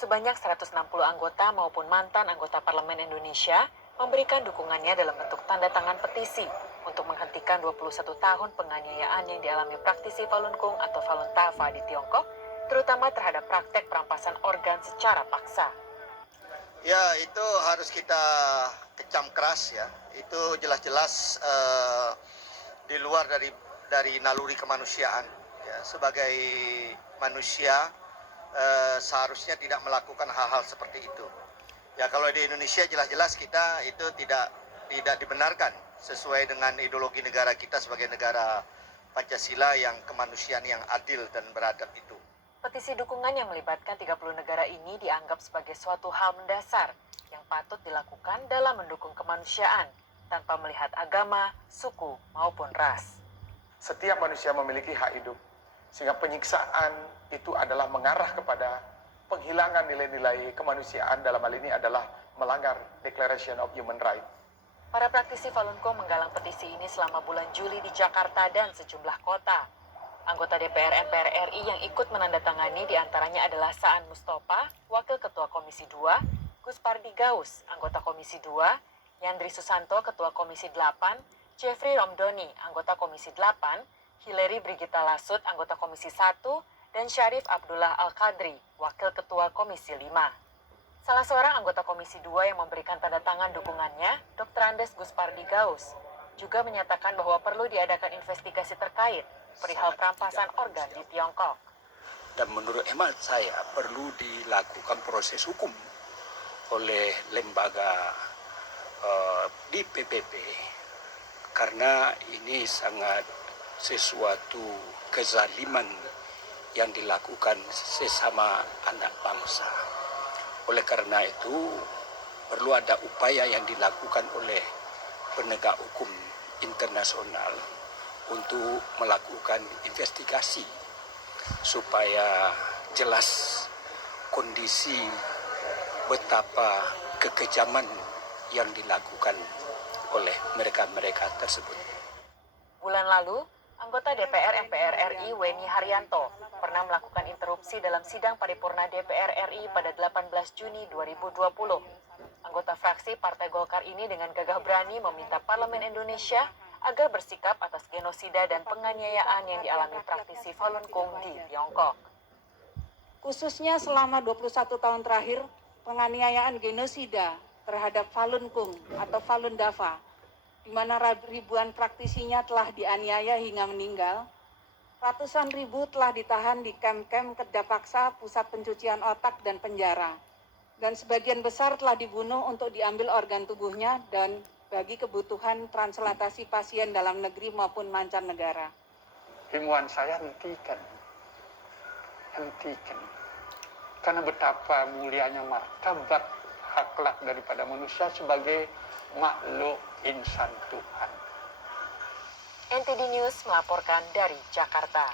Sebanyak 160 anggota maupun mantan anggota Parlemen Indonesia memberikan dukungannya dalam bentuk tanda tangan petisi untuk menghentikan 21 tahun penganiayaan yang dialami praktisi Falun Gong atau Falun Dafa di Tiongkok, terutama terhadap praktek perampasan organ secara paksa. Ya, itu harus kita kecam keras ya. Itu jelas-jelas di luar dari naluri kemanusiaan. Ya, sebagai manusia seharusnya tidak melakukan hal-hal seperti itu. Ya, kalau di Indonesia jelas-jelas kita itu tidak dibenarkan sesuai dengan ideologi negara kita sebagai negara Pancasila yang kemanusiaan yang adil dan beradab itu. Petisi dukungan yang melibatkan 30 negara ini dianggap sebagai suatu hal mendasar yang patut dilakukan dalam mendukung kemanusiaan tanpa melihat agama, suku, maupun ras. Setiap manusia memiliki hak hidup, sehingga penyiksaan itu adalah mengarah kepada penghilangan nilai-nilai kemanusiaan, dalam hal ini adalah melanggar Declaration of Human Rights. Para praktisi Falun Gong menggalang petisi ini selama bulan Juli di Jakarta dan sejumlah kota. Anggota DPR MPR RI yang ikut menandatangani diantaranya adalah Saan Mustafa, Wakil Ketua Komisi 2, Gus Pardi Gaus, Anggota Komisi 2, Yandri Susanto, Ketua Komisi 8, Jeffrey Romdoni, Anggota Komisi 8, Hilary Brigita Lasut, Anggota Komisi 1, dan Syarif Abdullah Al-Qadri, Wakil Ketua Komisi 5. Salah seorang anggota Komisi 2 yang memberikan tanda tangan dukungannya, Dr. Andes Gus Pardi Gaus, juga menyatakan bahwa perlu diadakan investigasi terkait perihal perampasan organ di Tiongkok. Dan menurut hemat saya perlu dilakukan proses hukum oleh lembaga di PBB karena ini sangat sesuatu kezaliman yang dilakukan sesama anak bangsa. Oleh karena itu perlu ada upaya yang dilakukan oleh penegak hukum internasional untuk melakukan investigasi supaya jelas kondisi betapa kekejaman yang dilakukan oleh mereka-mereka tersebut. Bulan lalu, anggota DPR MPR RI Weni Haryanto pernah melakukan interupsi dalam sidang paripurna DPR RI pada 18 Juni 2020. Anggota fraksi Partai Golkar ini dengan gagah berani meminta Parlemen Indonesia agar bersikap atas genosida dan penganiayaan yang dialami praktisi Falun Gong di Tiongkok. Khususnya selama 21 tahun terakhir, penganiayaan genosida terhadap Falun Gong atau Falun Dafa, di mana ribuan praktisinya telah dianiaya hingga meninggal, ratusan ribu telah ditahan di kem-kem kerja paksa, pusat pencucian otak, dan penjara. Dan sebagian besar telah dibunuh untuk diambil organ tubuhnya dan bagi kebutuhan transplantasi pasien dalam negeri maupun mancanegara. Himbauan saya hentikan. Karena betapa mulianya martabat akhlak daripada manusia sebagai makhluk insan Tuhan. NTD News melaporkan dari Jakarta.